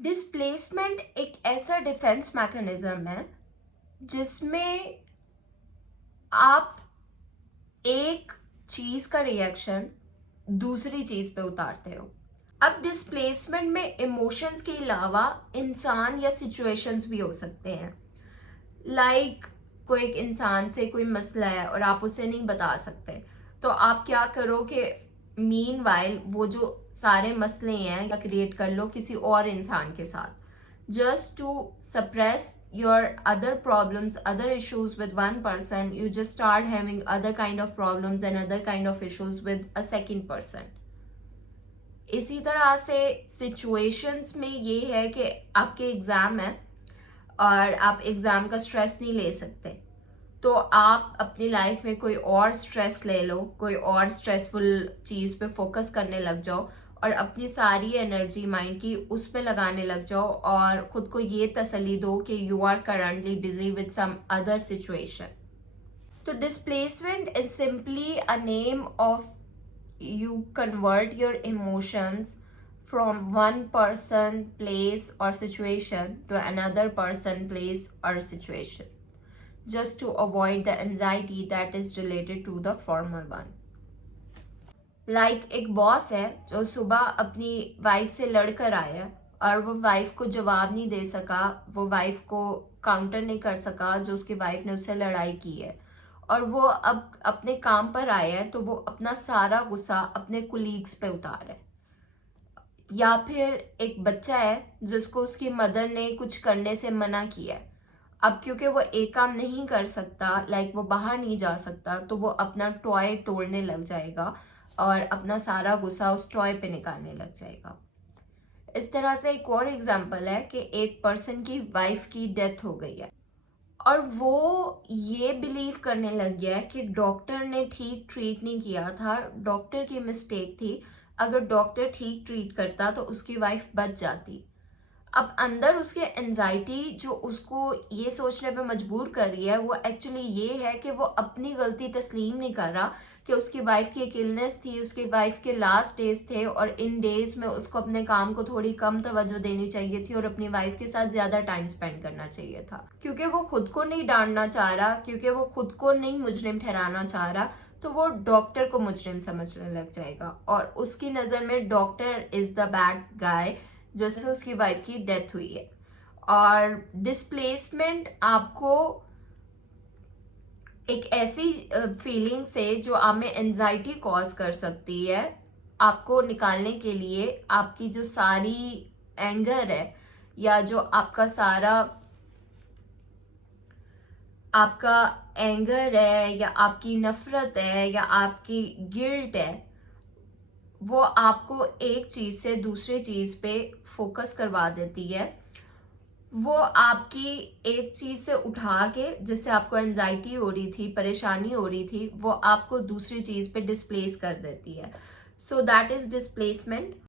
Displacement एक ऐसा defence mechanism है जिसमें आप एक चीज का रिएक्शन दूसरी चीज पे उतारते हो. अब डिस्प्लेसमेंट में इमोशंस के अलावा इंसान या सिचुएशंस भी हो सकते हैं. लाइक कोई एक इंसान से कोई मसला है और आप उसे नहीं बता सकते, तो आप क्या करो कि मीनवाइल वो जो सारे मसले हैं या क्रिएट कर लो किसी और इंसान के साथ, just to suppress your other problems, other issues with one person. You just start having other kind of problems and other kind of issues with a second person. इसी तरह से situations में ये है कि आपके एग्जाम है और आप एग्जाम का स्ट्रेस नहीं ले सकते, तो आप अपनी लाइफ में कोई और स्ट्रेस ले लो, कोई और स्ट्रेसफुल चीज़ पे फोकस करने लग जाओ और अपनी सारी एनर्जी माइंड की उस पे लगाने लग जाओ और खुद को ये तसल्ली दो कि you are currently busy with some other situation. तो displacement is simply a name of you convert your emotions from one person, place or situation to another person, place or situation, just to avoid the anxiety that is related to the former one. एक boss है जो सुबह अपनी wife से लड़कर आया और वो वाइफ को जवाब नहीं दे सका, वो वाइफ को काउंटर नहीं कर सका जो उसकी वाइफ ने उससे लड़ाई की है, और वो अब अपने काम पर आया है तो वो अपना सारा गुस्सा अपने कुलीग्स पे उतार है. या फिर एक बच्चा है जिसको उसकी मदर ने कुछ करने से मना किया है, अब क्योंकि वो एक काम नहीं कर सकता, वो बाहर नहीं जा सकता, तो वो अपना टॉय तोड़ने लग जाएगा और अपना सारा गुस्सा उस टॉय पे निकालने लग जाएगा. इस तरह से एक और एग्जाम्पल है कि एक पर्सन की वाइफ की डेथ हो गई है और वो ये बिलीव करने लग गया है कि डॉक्टर ने ठीक ट्रीट नहीं किया था, डॉक्टर की मिस्टेक थी, अगर डॉक्टर ठीक ट्रीट करता तो उसकी वाइफ बच जाती. अब अंदर उसके एंजाइटी जो उसको ये सोचने पे मजबूर कर रही है वो एक्चुअली ये है कि वो अपनी गलती तस्लीम नहीं कर रहा कि उसकी वाइफ की एक इलनेस थी, उसकी वाइफ के लास्ट डेज थे और इन डेज में उसको अपने काम को थोड़ी कम तवज्जो देनी चाहिए थी और अपनी वाइफ के साथ ज्यादा टाइम स्पेंड करना चाहिए था. क्योंकि वो खुद को नहीं डांटना चाह रहा, क्योंकि वो खुद को नहीं मुजरिम ठहराना चाह रहा, तो वो डॉक्टर को मुजरिम समझने लग जाएगा और उसकी नजर में doctor is the bad guy, जैसे उसकी वाइफ की डेथ हुई है. और डिस्प्लेसमेंट आपको एक ऐसी फीलिंग से जो आप में एंजाइटी कॉज कर सकती है, आपको निकालने के लिए आपकी जो सारी एंगर है या जो आपका सारा आपका एंगर है या आपकी नफरत है या आपकी गिल्ट है, वो आपको एक चीज से दूसरी चीज पे फोकस करवा देती है. वो आपकी एक चीज से उठा के जिससे आपको एंजाइटी हो रही थी, परेशानी हो रही थी, वो आपको दूसरी चीज पे डिस्प्लेस कर देती है. So that is displacement.